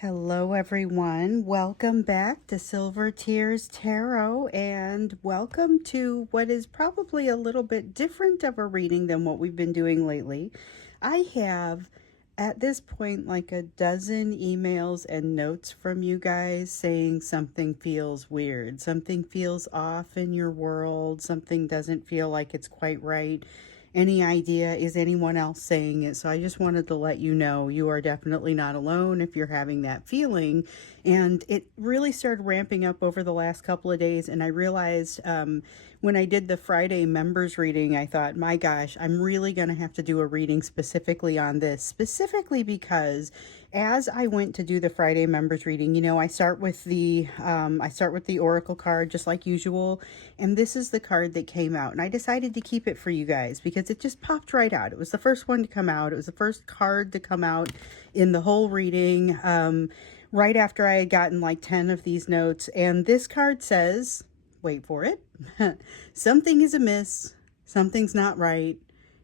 Hello everyone, welcome back to Silver Tears Tarot, and welcome to what is probably a little bit different of a reading than what we've been doing lately. I have at this point like a dozen emails and notes from you guys saying something feels weird, something feels off in your world, something doesn't feel like it's quite right. Any idea? Is anyone else saying it? So I just wanted to let you know you are definitely not alone if you're having that feeling. And it really started ramping up over the last couple of days. And I realized when I did the Friday members reading, I thought, my gosh, I'm really going to have to do a reading specifically on this, specifically because as I went to do the Friday members reading, you know, I start with the oracle card just like usual, and this is the card that came out, and I decided to keep it for you guys because it just popped right out. It was the first one to come out. It was the first card to come out in the whole reading, right after I had gotten like 10 of these notes, and this card says, wait for it, something is amiss, something's not right.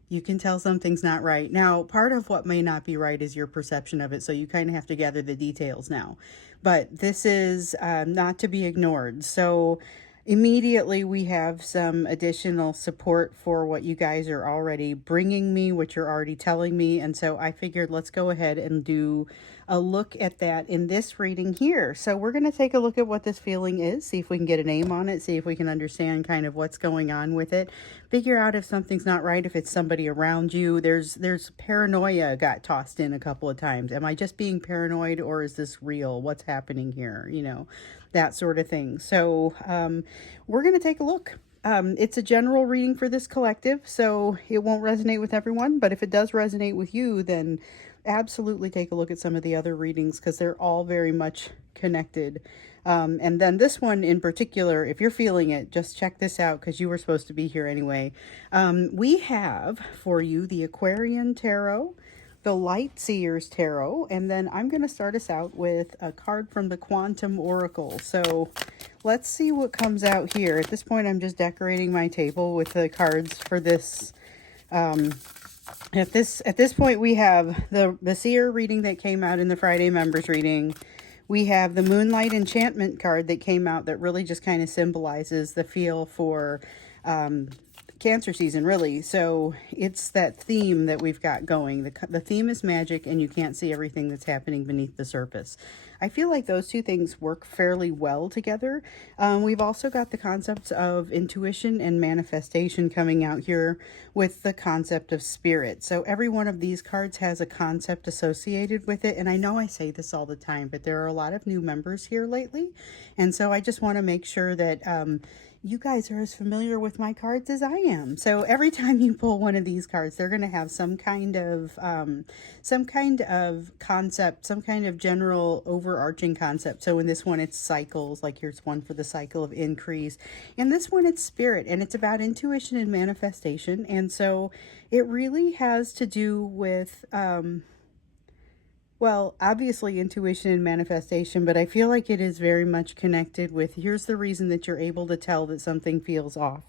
You can tell something's not right. Now, part of what may not be right is your perception of it, so you kind of have to gather the details now. But this is not to be ignored. So immediately we have some additional support for what you guys are already bringing me, what you're already telling me. And so I figured let's go ahead and do a look at that in this reading here. So we're going to take a look at what this feeling is, see if we can get a name on it, see if we can understand kind of what's going on with it, figure out if something's not right, if it's somebody around you. There's paranoia got tossed in a couple of times. Am I just being paranoid, or is this real? What's happening here? You know, that sort of thing. So we're going to take a look. It's a general reading for this collective, so it won't resonate with everyone, but if it does resonate with you, then absolutely take a look at some of the other readings because they're all very much connected. And then this one in particular, if you're feeling it, just check this out because you were supposed to be here anyway. We have for you the Aquarian Tarot, the Light Seers Tarot, and then I'm going to start us out with a card from the Quantum Oracle. So let's see what comes out here. At this point, I'm just decorating my table with the cards for this. At this point, we have the Seer reading that came out in the Friday members reading. We have the Moonlight Enchantment card that came out that really just kind of symbolizes the feel for Cancer season, really. So it's that theme that we've got going. The theme is magic, and you can't see everything that's happening beneath the surface. I feel like those two things work fairly well together. We've also got the concepts of intuition and manifestation coming out here with the concept of spirit. So every one of these cards has a concept associated with it. And I know I say this all the time, but there are a lot of new members here lately. And so I just want to make sure that you guys are as familiar with my cards as I am. So every time you pull one of these cards, they're going to have some kind of concept, some kind of general overarching concept. So in this one, it's cycles, like here's one for the cycle of increase. In this one, it's spirit, and it's about intuition and manifestation. And so it really has to do with well, obviously intuition and manifestation, but I feel like it is very much connected with here's the reason that you're able to tell that something feels off.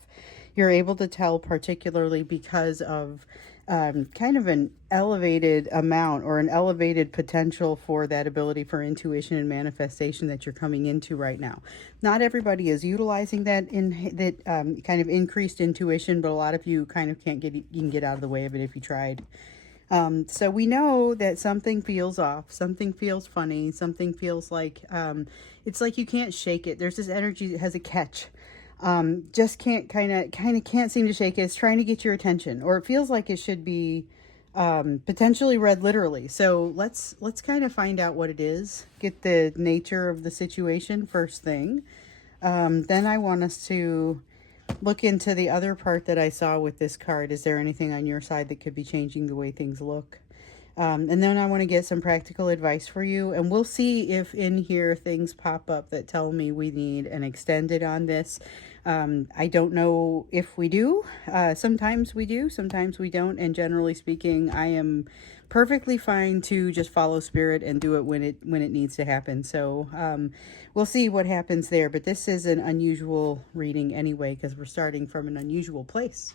You're able to tell particularly because of kind of an elevated amount or an elevated potential for that ability for intuition and manifestation that you're coming into right now. Not everybody is utilizing that kind of increased intuition, but a lot of you kind of you can get out of the way of it if you tried. So we know that something feels off, something feels funny, something feels like, it's like you can't shake it. There's this energy that has a catch. Just can't kind of can't seem to shake it. It's trying to get your attention, or it feels like it should be, potentially read literally. So let's kind of find out what it is, get the nature of the situation first thing. Then I want us to look into the other part that I saw with this card. Is there anything on your side that could be changing the way things look? And then I want to get some practical advice for you, and we'll see if in here things pop up that tell me we need an extended on this. I don't know if we do. Sometimes we do, sometimes we don't, and generally speaking, I am perfectly fine to just follow spirit and do it when it needs to happen. So we'll see what happens there, but this is an unusual reading anyway because we're starting from an unusual place.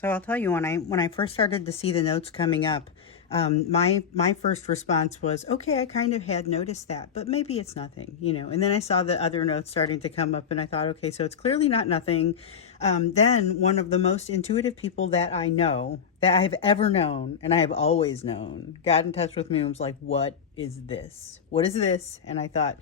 So I'll tell you, when I first started to see the notes coming up, My first response was, okay, I kind of had noticed that, but maybe it's nothing, you know. And then I saw the other notes starting to come up, and I thought, okay, so it's clearly not nothing. Then one of the most intuitive people that I know, that I've ever known, and I have always known, got in touch with me and was like, what is this? What is this? And I thought,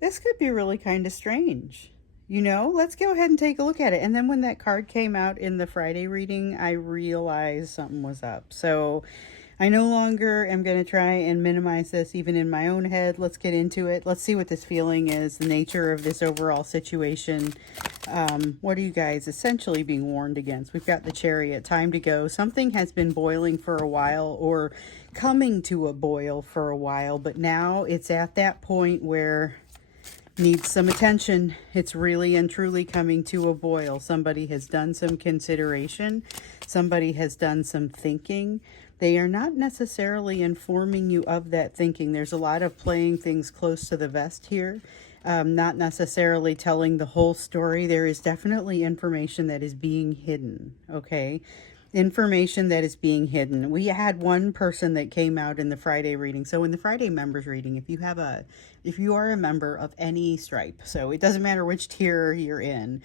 this could be really kind of strange. You know, let's go ahead and take a look at it. And then when that card came out in the Friday reading, I realized something was up. So I no longer am going to try and minimize this even in my own head. Let's get into it. Let's see what this feeling is, the nature of this overall situation. What are you guys essentially being warned against? We've got the Chariot, time to go. Something has been boiling for a while, or coming to a boil for a while, but now it's at that point where needs some attention. It's really and truly coming to a boil. Somebody has done some consideration. Somebody has done some thinking. They are not necessarily informing you of that thinking. There's a lot of playing things close to the vest here. Not necessarily telling the whole story. There is definitely information that is being hidden, okay? Information that is being hidden. We had one person that came out in the Friday reading. So in the Friday members reading, if you are a member of any stripe, so it doesn't matter which tier you're in,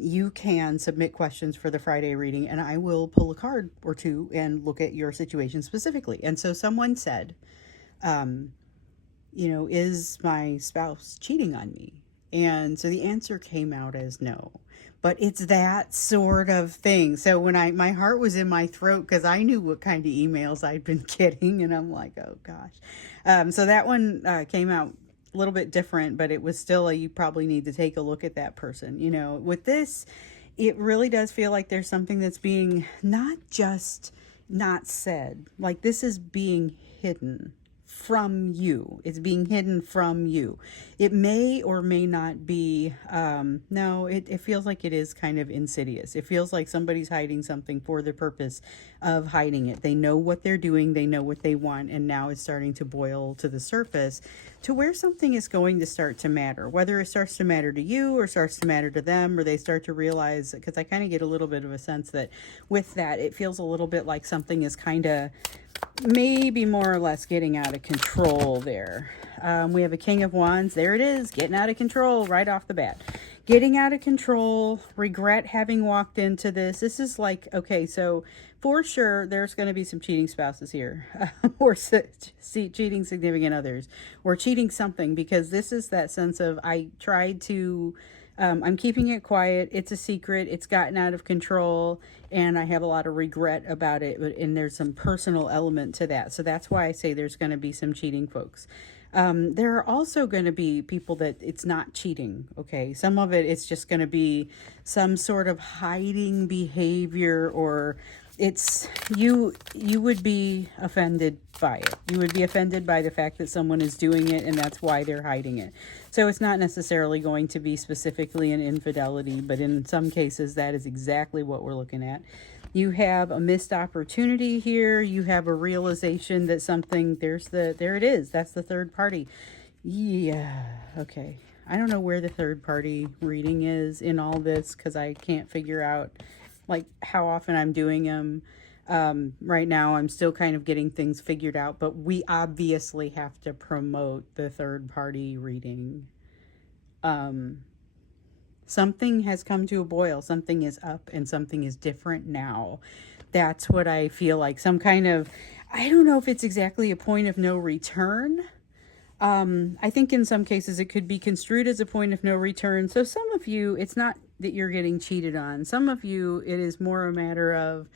you can submit questions for the Friday reading, and I will pull a card or two and look at your situation specifically. And so someone said, you know, is my spouse cheating on me? And so the answer came out as no. But it's that sort of thing. So when my heart was in my throat because I knew what kind of emails I'd been getting, and I'm like, oh gosh. So that one came out a little bit different, but it was still you probably need to take a look at that person. You know, with this, it really does feel like there's something that's being not just not said, like this is being hidden from you. It's being hidden from you. It may or may not be, no, it feels like it is kind of insidious. It feels like somebody's hiding something for the purpose of hiding it. They know what they're doing, they know what they want, and now it's starting to boil to the surface to where something is going to start to matter. Whether it starts to matter to you or starts to matter to them, or they start to realize, because I kind of get a little bit of a sense that with that, it feels a little bit like something is kind of maybe more or less getting out of control there. We have a King of Wands. There it is, getting out of control right off the bat. Getting out of control, regret having walked into this. This is like, okay, so for sure there's going to be some cheating spouses here or cheating significant others or cheating something, because this is that sense of I tried to I'm keeping it quiet. It's a secret. It's gotten out of control, and I have a lot of regret about it. And there's some personal element to that. So that's why I say there's going to be some cheating folks. There are also going to be people that it's not cheating. Okay. Some of it's just going to be some sort of hiding behavior, or it's you would be offended by it. You would be offended by the fact that someone is doing it, and that's why they're hiding it. So it's not necessarily going to be specifically an infidelity, but in some cases that is exactly what we're looking at. You have a missed opportunity here. You have a realization that something, there it is. That's the third party. Yeah. Okay. I don't know where the third party reading is in all this, because I can't figure out like how often I'm doing them. Right now I'm still kind of getting things figured out, but we obviously have to promote the third party reading. Something has come to a boil. Something is up and something is different now. That's what I feel like. Some kind of, I don't know if it's exactly a point of no return. I think in some cases it could be construed as a point of no return. So some of you, it's not that you're getting cheated on. Some of you, it is more a matter of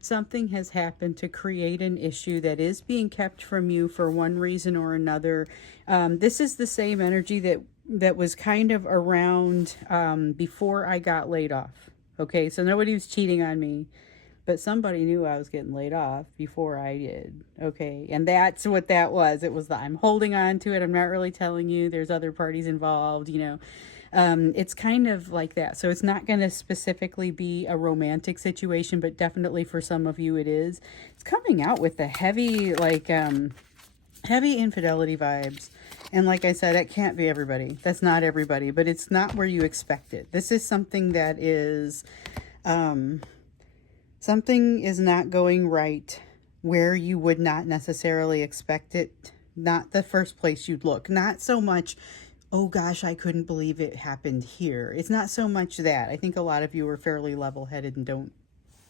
something has happened to create an issue that is being kept from you for one reason or another. This is the same energy that was kind of around before I got laid off. Okay, so nobody was cheating on me, but somebody knew I was getting laid off before I did. Okay, and that's what that was. It was I'm holding on to it. I'm not really telling you. There's other parties involved, you know. It's kind of like that. So it's not going to specifically be a romantic situation, but definitely for some of you it is. It's coming out with the heavy, like, heavy infidelity vibes. And like I said, it can't be everybody. That's not everybody, but it's not where you expect it. This is something that is, Something is not going right where you would not necessarily expect it, not the first place you'd look. Not so much, oh gosh, I couldn't believe it happened here. It's not so much that. I think a lot of you are fairly level-headed and don't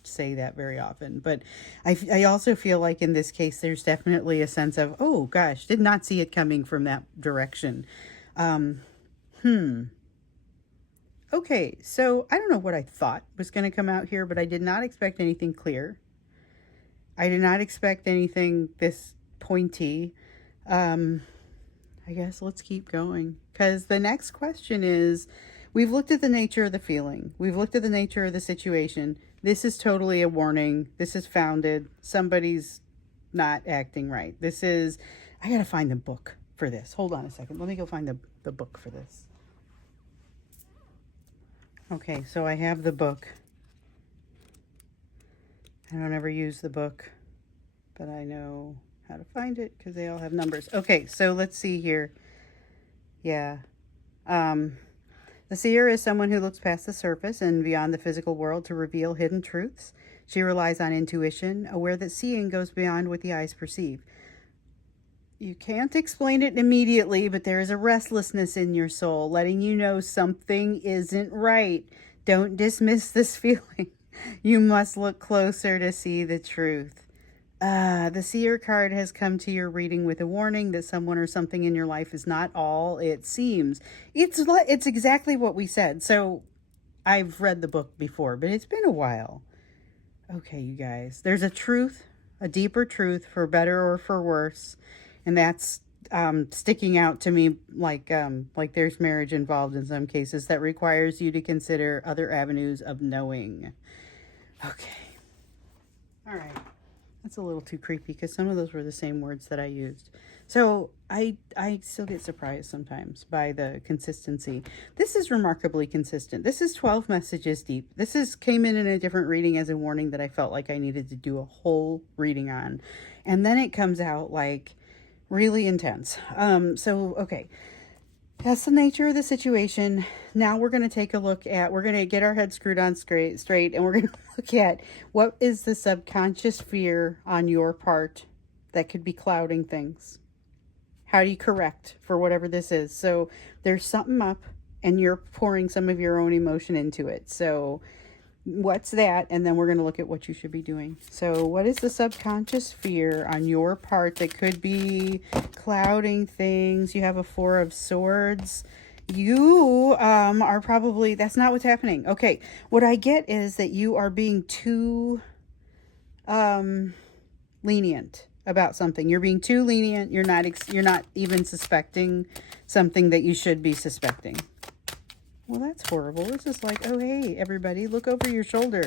say that very often. But I also feel like in this case, there's definitely a sense of, oh gosh, did not see it coming from that direction. Okay, so I don't know what I thought was going to come out here, but I did not expect anything clear. I did not expect anything this pointy. I guess let's keep going, because the next question is, we've looked at the nature of the feeling. We've looked at the nature of the situation. This is totally a warning. This is founded. Somebody's not acting right. This is, I got to find the book for this. Hold on a second. Let me go find the book for this. Okay, so I have the book. I don't ever use the book, but I know how to find it because they all have numbers. Okay, so let's see here. Yeah. The seer is someone who looks past the surface and beyond the physical world to reveal hidden truths. She relies on intuition, aware that seeing goes beyond what the eyes perceive. You can't explain it immediately, but there is a restlessness in your soul, letting you know something isn't right. Don't dismiss this feeling. You must look closer to see the truth. The Seer card has come to your reading with a warning that someone or something in your life is not all it seems. It's exactly what we said. So I've read the book before, but it's been a while. Okay, you guys, there's a truth, a deeper truth, for better or for worse. And that's sticking out to me like there's marriage involved in some cases, that requires you to consider other avenues of knowing. Okay. All right. That's a little too creepy because some of those were the same words that I used. So I still get surprised sometimes by the consistency. This is remarkably consistent. This is 12 messages deep. Came in a different reading as a warning that I felt like I needed to do a whole reading on. And then it comes out like really intense. Okay. That's the nature of the situation. Now we're going to take a look at, we're going to get our head screwed on straight, and we're going to look at what is the subconscious fear on your part that could be clouding things. How do you correct for whatever this is? So there's something up and you're pouring some of your own emotion into it. So what's that? And then we're going to look at what you should be doing. So what is the subconscious fear on your part that could be clouding things? You have a 4 of Swords. You are probably, that's not what's happening. Okay, what I get is that you are being too lenient about something. You're being too lenient. You're not even suspecting something that you should be suspecting. Well, that's horrible. It's just like, oh, hey, everybody, look over your shoulder.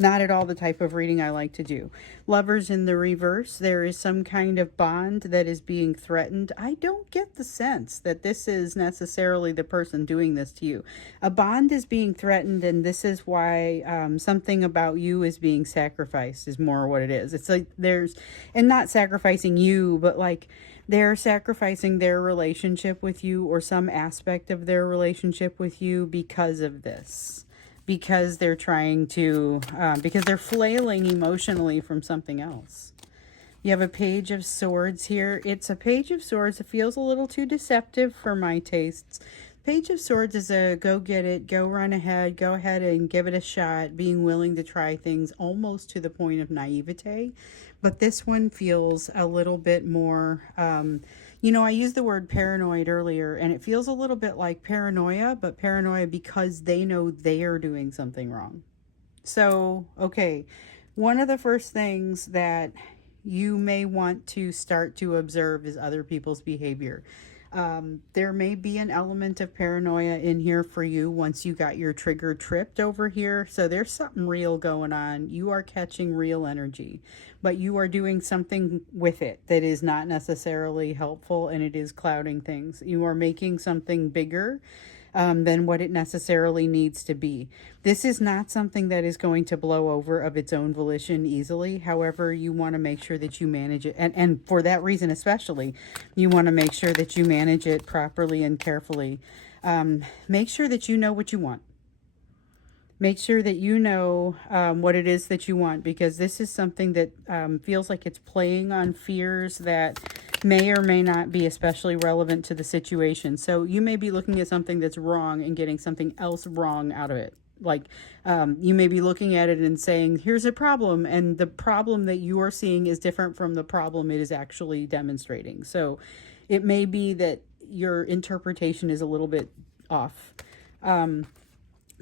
Not at all the type of reading I like to do. Lovers in the reverse. There is some kind of bond that is being threatened. I don't get the sense that this is necessarily the person doing this to you. A bond is being threatened, and this is why something about you is being sacrificed is more what it is. It's like and not sacrificing you, but like they're sacrificing their relationship with you or some aspect of their relationship with you because of this. Because they're trying to, because they're flailing emotionally from something else. You have a Page of Swords here. It's a Page of Swords. It feels a little too deceptive for my tastes. Page of Swords is a go get it, go run ahead, go ahead and give it a shot, being willing to try things almost to the point of naivete. But this one feels a little bit more, I used the word paranoid earlier, and it feels a little bit like paranoia, but paranoia because they know they are doing something wrong. So, okay, one of the first things that you may want to start to observe is other people's behavior. There may be an element of paranoia in here for you once you got your trigger tripped over here. So there's something real going on. You are catching real energy, but you are doing something with it that is not necessarily helpful, and it is clouding things. You are making something bigger than what it necessarily needs to be. This is not something that is going to blow over of its own volition easily. However, you want to make sure that you manage it. And for that reason especially, you want to make sure that you manage it properly and carefully. Make sure that you know what you want. Make sure that you know what it is that you want, because this is something that feels like it's playing on fears that may or may not be especially relevant to the situation. So you may be looking at something that's wrong and getting something else wrong out of it. Like you may be looking at it and saying, here's a problem, and the problem that you are seeing is different from the problem it is actually demonstrating. So it may be that your interpretation is a little bit off.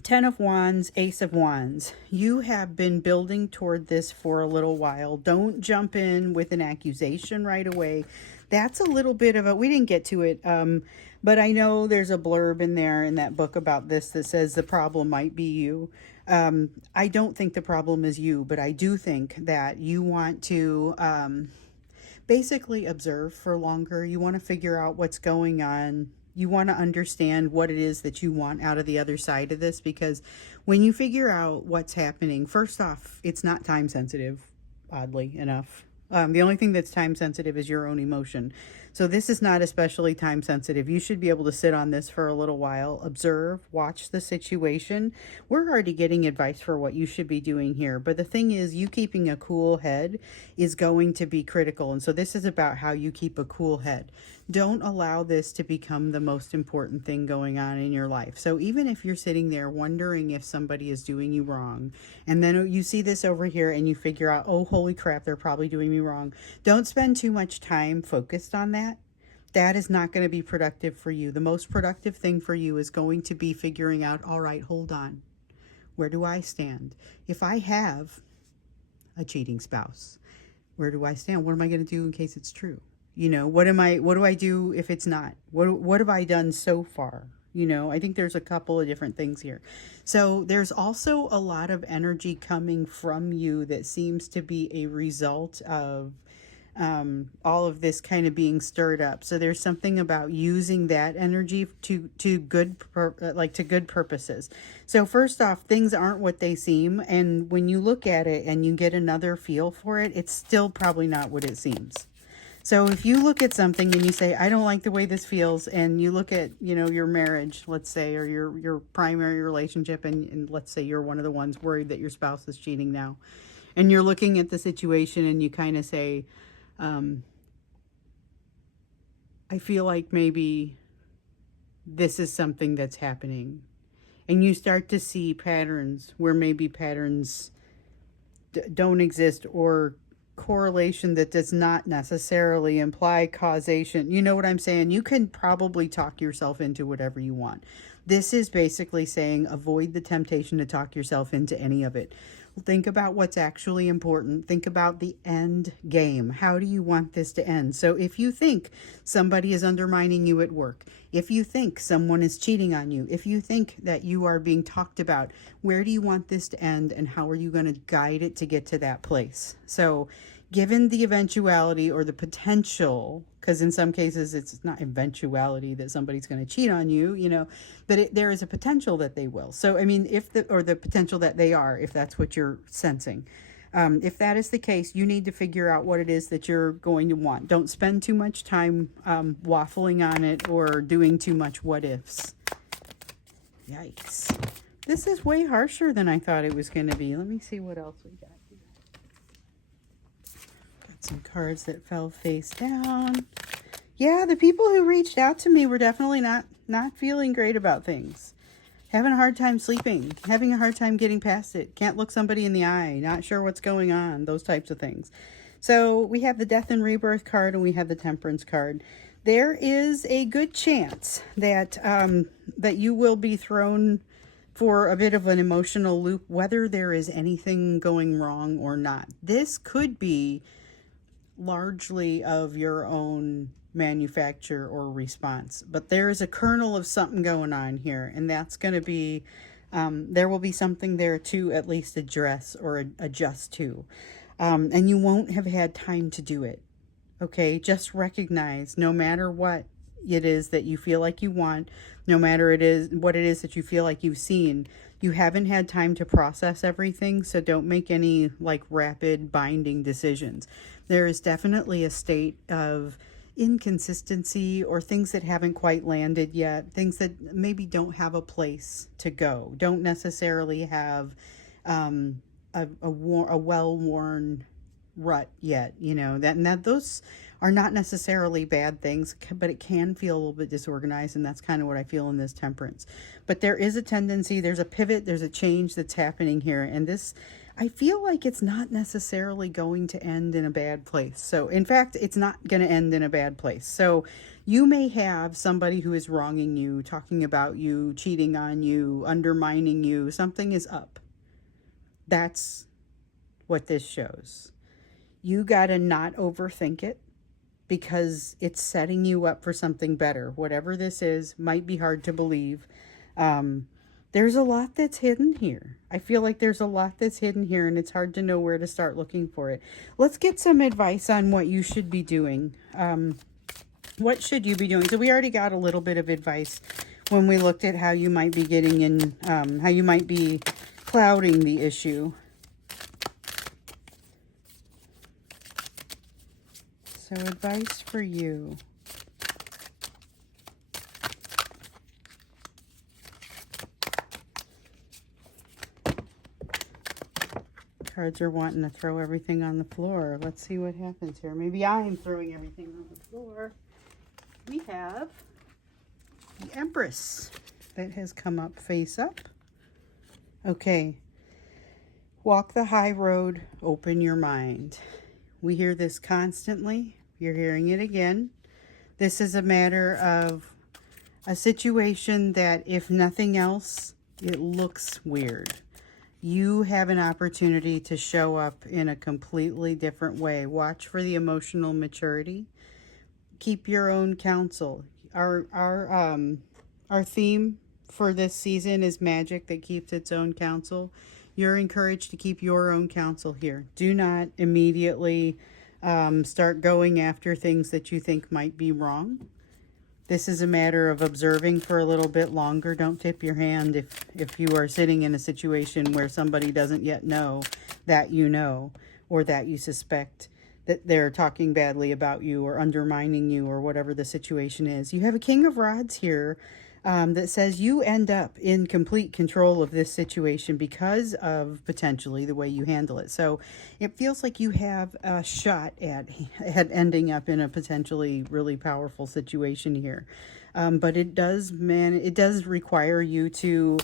10 of Wands, Ace of Wands. You have been building toward this for a little while. Don't jump in with an accusation right away. That's a little bit of a, we didn't get to it, but I know there's a blurb in there in that book about this that says the problem might be you. I don't think the problem is you, but I do think that you want to basically observe for longer. You want to figure out what's going on. You want to understand what it is that you want out of the other side of this, because when you figure out what's happening, first off, it's not time sensitive, oddly enough. The only thing that's time sensitive is your own emotion. So this is not especially time sensitive. You should be able to sit on this for a little while, observe, watch the situation. We're already getting advice for what you should be doing here. But the thing is, you keeping a cool head is going to be critical. And so this is about how you keep a cool head. Don't allow this to become the most important thing going on in your life. So even if you're sitting there wondering if somebody is doing you wrong, and then you see this over here and you figure out, oh, holy crap, they're probably doing me wrong. Don't spend too much time focused on that. That is not going to be productive for you. The most productive thing for you is going to be figuring out, all right, hold on. Where do I stand? If I have a cheating spouse, where do I stand? What am I going to do in case it's true? You know, what do I do if it's not? What have I done so far? You know, I think there's a couple of different things here. So there's also a lot of energy coming from you that seems to be a result of all of this kind of being stirred up. So there's something about using that energy to good purposes. So first off, things aren't what they seem, and when you look at it and you get another feel for it, it's still probably not what it seems. So if you look at something and you say, I don't like the way this feels, and you look at, you know, your marriage, let's say, or your primary relationship, and let's say you're one of the ones worried that your spouse is cheating now, and you're looking at the situation and you kind of say, I feel like maybe this is something that's happening. And you start to see patterns where maybe patterns don't exist, or correlation that does not necessarily imply causation. You know what I'm saying? You can probably talk yourself into whatever you want. This is basically saying avoid the temptation to talk yourself into any of it. Think about what's actually important. Think about the end game. How do you want this to end? So if you think somebody is undermining you at work, if you think someone is cheating on you, if you think that you are being talked about, where do you want this to end, and how are you going to guide it to get to that place? So given the eventuality or the potential, because in some cases it's not eventuality that somebody's going to cheat on you, you know, but there is a potential that they will. So, I mean, the potential that they are, if that's what you're sensing. If that is the case, you need to figure out what it is that you're going to want. Don't spend too much time waffling on it or doing too much what ifs. Yikes. This is way harsher than I thought it was going to be. Let me see what else we got. Some cards that fell face down. Yeah, the people who reached out to me were definitely not feeling great about things. Having a hard time sleeping, having a hard time getting past it, can't look somebody in the eye, not sure what's going on, those types of things. So we have the Death and Rebirth card, and we have the Temperance card. There is a good chance that that you will be thrown for a bit of an emotional loop, whether there is anything going wrong or not. This could be largely of your own manufacture or response, but there is a kernel of something going on here, and that's going to be there will be something there to at least address or adjust to, and you won't have had time to do it. Okay, just recognize, no matter what it is that you feel like you want, no matter what it is that you feel like you've seen, you haven't had time to process everything. So don't make any like rapid binding decisions. There is definitely a state of inconsistency or things that haven't quite landed yet, things that maybe don't have a place to go, don't necessarily have a well-worn rut yet, you know, that those are not necessarily bad things, but it can feel a little bit disorganized, and that's kind of what I feel in this temperance. But there is a tendency, there's a pivot, there's a change that's happening here, and this, I feel like it's not necessarily going to end in a bad place. So in fact, it's not going to end in a bad place. So you may have somebody who is wronging you, talking about you, cheating on you, undermining you. Something is up. That's what this shows. You got to not overthink it, because it's setting you up for something better. Whatever this is, might be hard to believe. There's a lot that's hidden here. I feel like there's a lot that's hidden here, and it's hard to know where to start looking for it. Let's get some advice on what you should be doing. What should you be doing? So we already got a little bit of advice when we looked at how you might be getting in, how you might be clouding the issue. So advice for you. Cards are wanting to throw everything on the floor. Let's see what happens here. Maybe I'm throwing everything on the floor. We have the Empress that has come up face up. Okay. Walk the high road. Open your mind. We hear this constantly. You're hearing it again. This is a matter of a situation that, if nothing else, it looks weird. You have an opportunity to show up in a completely different way. Watch for the emotional maturity. Keep your own counsel. Our theme for this season is magic that keeps its own counsel. You're encouraged to keep your own counsel here. Do not immediately start going after things that you think might be wrong. This is a matter of observing for a little bit longer. Don't tip your hand if you are sitting in a situation where somebody doesn't yet know that you know, or that you suspect that they're talking badly about you or undermining you, or whatever the situation is. You have a King of Rods here that says you end up in complete control of this situation because of potentially the way you handle it. So it feels like you have a shot at ending up in a potentially really powerful situation here. But it does require you to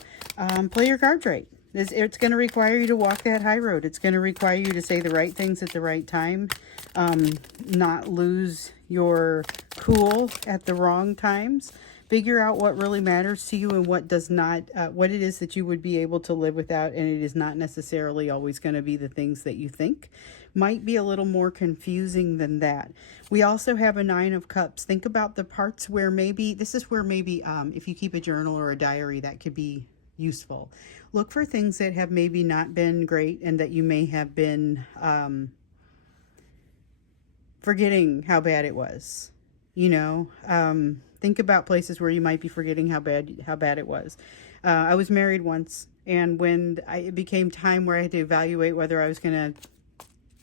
play your cards right. It's going to require you to walk that high road. It's going to require you to say the right things at the right time, not lose your cool at the wrong times. Figure out what really matters to you and what does not, what it is that you would be able to live without, and it is not necessarily always going to be the things that you think. Might be a little more confusing than that. We also have a Nine of Cups. Think about the parts where maybe, this is where maybe if you keep a journal or a diary, that could be useful. Look for things that have maybe not been great and that you may have been forgetting how bad it was. You know, think about places where you might be forgetting how bad it was. I was married once, and when it became time where I had to evaluate whether I was going to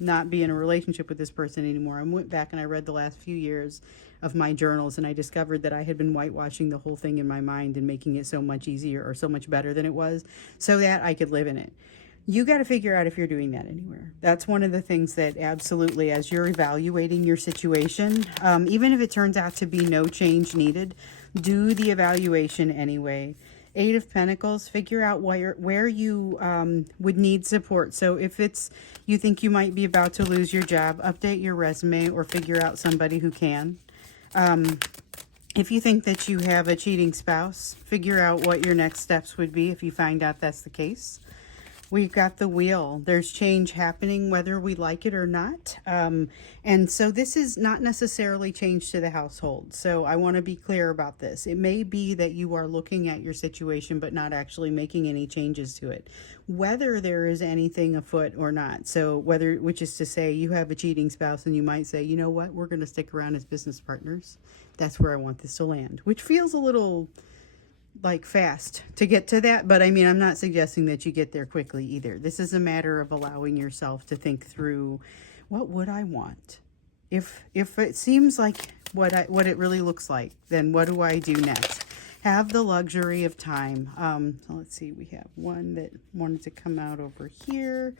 not be in a relationship with this person anymore, I went back and I read the last few years of my journals, and I discovered that I had been whitewashing the whole thing in my mind and making it so much easier or so much better than it was, so that I could live in it. You got to figure out if you're doing that anywhere. That's one of the things that absolutely, as you're evaluating your situation, even if it turns out to be no change needed, do the evaluation anyway. Eight of Pentacles, figure out where you would need support. So if it's, you think you might be about to lose your job, update your resume or figure out somebody who can. If you think that you have a cheating spouse, figure out what your next steps would be if you find out that's the case. We've got the Wheel. There's change happening whether we like it or not. And so this is not necessarily change to the household. So I want to be clear about this. It may be that you are looking at your situation but not actually making any changes to it, whether there is anything afoot or not. So which is to say, you have a cheating spouse and you might say, you know what, we're going to stick around as business partners. That's where I want this to land, which feels a little like fast to get to that, but I mean, I'm not suggesting that you get there quickly either. This is a matter of allowing yourself to think through, what would I want? If it seems like what it really looks like, then what do I do next? Have the luxury of time. So let's see, we have one that wanted to come out over here.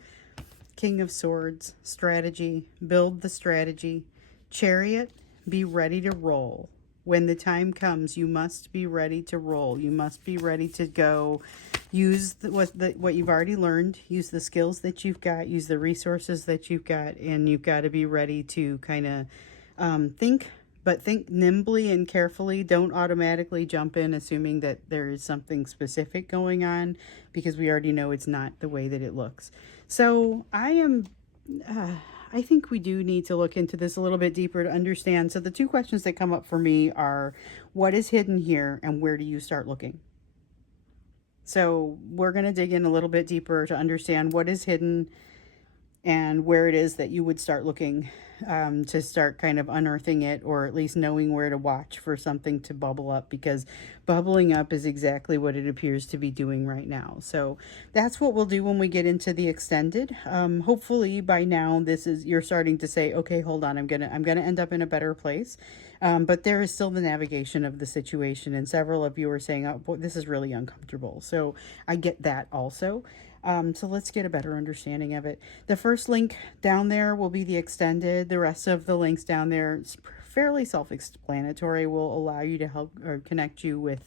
King of Swords, strategy, build the strategy. Chariot, be ready to roll. When the time comes, you must be ready to roll. You must be ready to go. Use what you've already learned. Use the skills that you've got. Use the resources that you've got. And you've got to be ready to kind of think, but think nimbly and carefully. Don't automatically jump in assuming that there is something specific going on, because we already know it's not the way that it looks. So I think we do need to look into this a little bit deeper to understand. So the two questions that come up for me are, what is hidden here and where do you start looking? So we're going to dig in a little bit deeper to understand what is hidden and where it is that you would start looking, to start kind of unearthing it, or at least knowing where to watch for something to bubble up, because bubbling up is exactly what it appears to be doing right now. So that's what we'll do when we get into the extended. Hopefully by now you're starting to say, okay, hold on, I'm gonna end up in a better place. But there is still the navigation of the situation, and several of you are saying, oh boy, this is really uncomfortable. So I get that also. So let's get a better understanding of it. The first link down there will be the extended. The rest of the links down there, it's fairly self-explanatory, will allow you to help or connect you with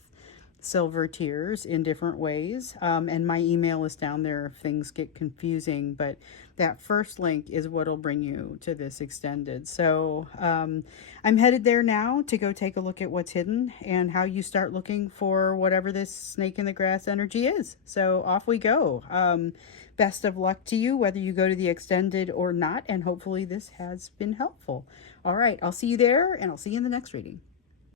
silver tiers in different ways. And my email is down there if things get confusing, but that first link is what will bring you to this extended. So I'm headed there now to go take a look at what's hidden and how you start looking for whatever this snake in the grass energy is. So off we go. Best of luck to you, whether you go to the extended or not, and hopefully this has been helpful. All right, I'll see you there, and I'll see you in the next reading.